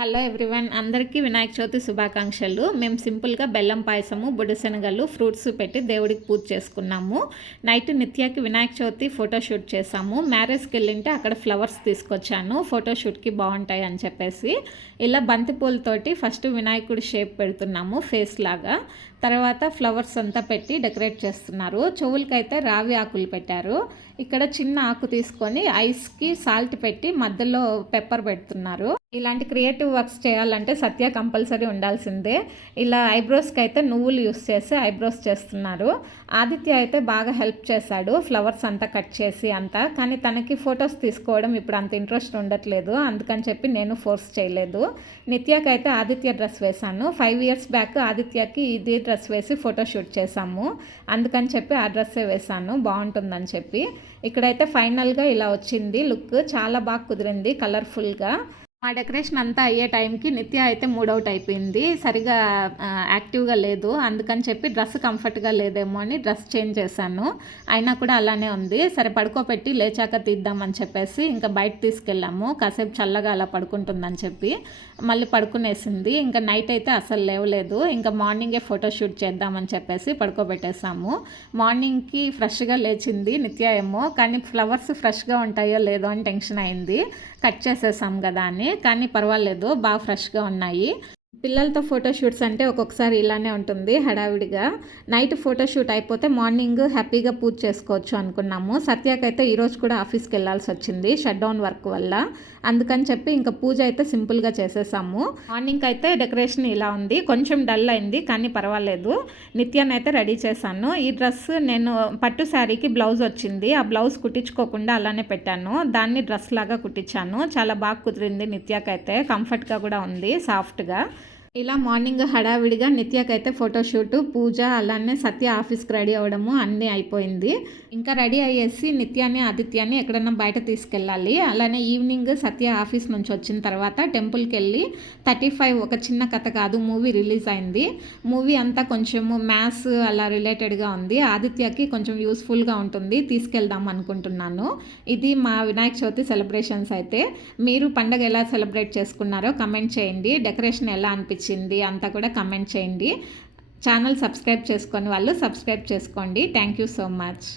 Hello everyone, అందరికీ వినాయక చవితి శుభాకాంక్షలు. మేము సింపుల్గా బెల్లం పాయసము, బుడ్డశనగలు, ఫ్రూట్స్ పెట్టి దేవుడికి పూజ చేసుకున్నాము. నైట్ నిత్యాకి వినాయక చవితి ఫోటోషూట్ చేసాము. మ్యారేజ్కి వెళ్ళింటే అక్కడ ఫ్లవర్స్ తీసుకొచ్చాను, ఫోటోషూట్కి బాగుంటాయి అని చెప్పేసి. ఇలా బంతిపూలతోటి ఫస్ట్ వినాయకుడి షేప్ పెడుతున్నాము, ఫేస్ లాగా. తర్వాత ఫ్లవర్స్ అంతా పెట్టి డెకరేట్ చేస్తున్నారు. చెవులకైతే రావి ఆకులు పెట్టారు. ఇక్కడ చిన్న ఆకు తీసుకొని ఐస్కి సాల్ట్ పెట్టి మధ్యలో పెప్పర్ పెడుతున్నారు. ఇలాంటి క్రియేటివ్ వర్క్స్ చేయాలంటే సత్య కంపల్సరీ ఉండాల్సిందే. ఇలా ఐబ్రోస్కి అయితే నువ్వులు యూస్ చేసి ఐబ్రోస్ చేస్తున్నారు. ఆదిత్య అయితే బాగా హెల్ప్ చేశాడు, ఫ్లవర్స్ అంతా కట్ చేసి అంతా. కానీ తనకి ఫొటోస్ తీసుకోవడం ఇప్పుడు అంత ఇంట్రెస్ట్ ఉండట్లేదు, అందుకని చెప్పి నేను ఫోర్స్ చేయలేదు. నిత్యాకి అయితే ఆదిత్య డ్రెస్ వేశాను. 5 years బ్యాక్ ఆదిత్యకి ఇది డ్రెస్ వేసి ఫోటోషూట్ చేశాము, అందుకని చెప్పి ఆ డ్రెస్సే వేశాను, బాగుంటుందని చెప్పి. ఇక్కడైతే ఫైనల్గా ఇలా వచ్చింది లుక్, చాలా బాగా కుదిరింది, కలర్ఫుల్గా. మా డెకరేషన్ అంతా అయ్యే టైంకి నిత్య అయితే మూడౌట్ అయిపోయింది, సరిగా యాక్టివ్గా లేదు. అందుకని చెప్పి డ్రెస్ కంఫర్ట్గా లేదేమో అని డ్రెస్ చేంజ్ చేశాను. అయినా కూడా అలానే ఉంది. సరే పడుకోబెట్టి లేచాక తీద్దామని చెప్పేసి ఇంకా బయట తీసుకెళ్ళాము. కాసేపు చల్లగా అలా పడుకుంటుందని చెప్పి మళ్ళీ పడుకునేసింది. ఇంకా నైట్ అయితే అసలు లేవలేదు. ఇంకా మార్నింగే ఫోటోషూట్ చేద్దామని చెప్పేసి పడుకోబెట్టేసాము. మార్నింగ్కి ఫ్రెష్గా లేచింది నిత్య ఏమో, కానీ ఫ్లవర్స్ ఫ్రెష్గా ఉంటాయో లేదో అని టెన్షన్ అయింది. కట్ చేసేసాం కదా అని, కానీ పర్వాలేదు, బాగా ఫ్రెష్గా ఉన్నాయి. పిల్లలతో ఫోటోషూట్స్ అంటే ఒక్కొక్కసారి ఇలానే ఉంటుంది, హడావిడిగా. నైట్ ఫోటోషూట్ అయిపోతే మార్నింగ్ హ్యాపీగా పూజ చేసుకోవచ్చు అనుకున్నాము. సత్యాకైతే ఈరోజు కూడా ఆఫీస్కి వెళ్ళాల్సి వచ్చింది షట్ డౌన్ వర్క్ వల్ల. అందుకని చెప్పి ఇంకా పూజ అయితే సింపుల్గా చేసేసాము. మార్నింగ్ అయితే డెకరేషన్ ఇలా ఉంది, కొంచెం డల్ అయింది కానీ పర్వాలేదు. నిత్యాన్ని అయితే రెడీ చేశాను. ఈ డ్రెస్ నేను పట్టు శారీకి బ్లౌజ్ వచ్చింది, ఆ బ్లౌజ్ కుట్టించుకోకుండా అలానే పెట్టాను, దాన్ని డ్రెస్ లాగా కుట్టించాను. చాలా బాగా కుదిరింది నిత్యాకైతే, కంఫర్ట్గా కూడా ఉంది, సాఫ్ట్గా. ఇలా మార్నింగ్ హడావిడిగా నిత్యకైతే ఫోటోషూట్, పూజ, అలానే సత్య ఆఫీస్కి రెడీ అవ్వడము అన్నీ అయిపోయింది. ఇంకా రెడీ అయ్యేసి నిత్యాన్ని ఆదిత్యాన్ని ఎక్కడన్నా బయట తీసుకెళ్ళాలి. అలానే ఈవినింగ్ సత్య ఆఫీస్ నుంచి వచ్చిన తర్వాత టెంపుల్కి వెళ్ళి 35 ఒక చిన్న కథ కాదు మూవీ రిలీజ్ అయింది. మూవీ అంతా కొంచెము మ్యాథ్స్ అలా రిలేటెడ్గా ఉంది. ఆదిత్యకి కొంచెం యూస్ఫుల్గా ఉంటుంది, తీసుకెళ్దాం అనుకుంటున్నాను. ఇది మా వినాయక చవితి సెలబ్రేషన్స్ అయితే. మీరు పండగ ఎలా సెలబ్రేట్ చేసుకున్నారో కమెంట్ చేయండి. డెకరేషన్ ఎలా అనిపించింది అంతా కూడా కమెంట్ చేయండి. ఛానల్ సబ్స్క్రైబ్ చేసుకొని వాళ్ళు సబ్స్క్రైబ్ చేసుకోండి. Thank you so much.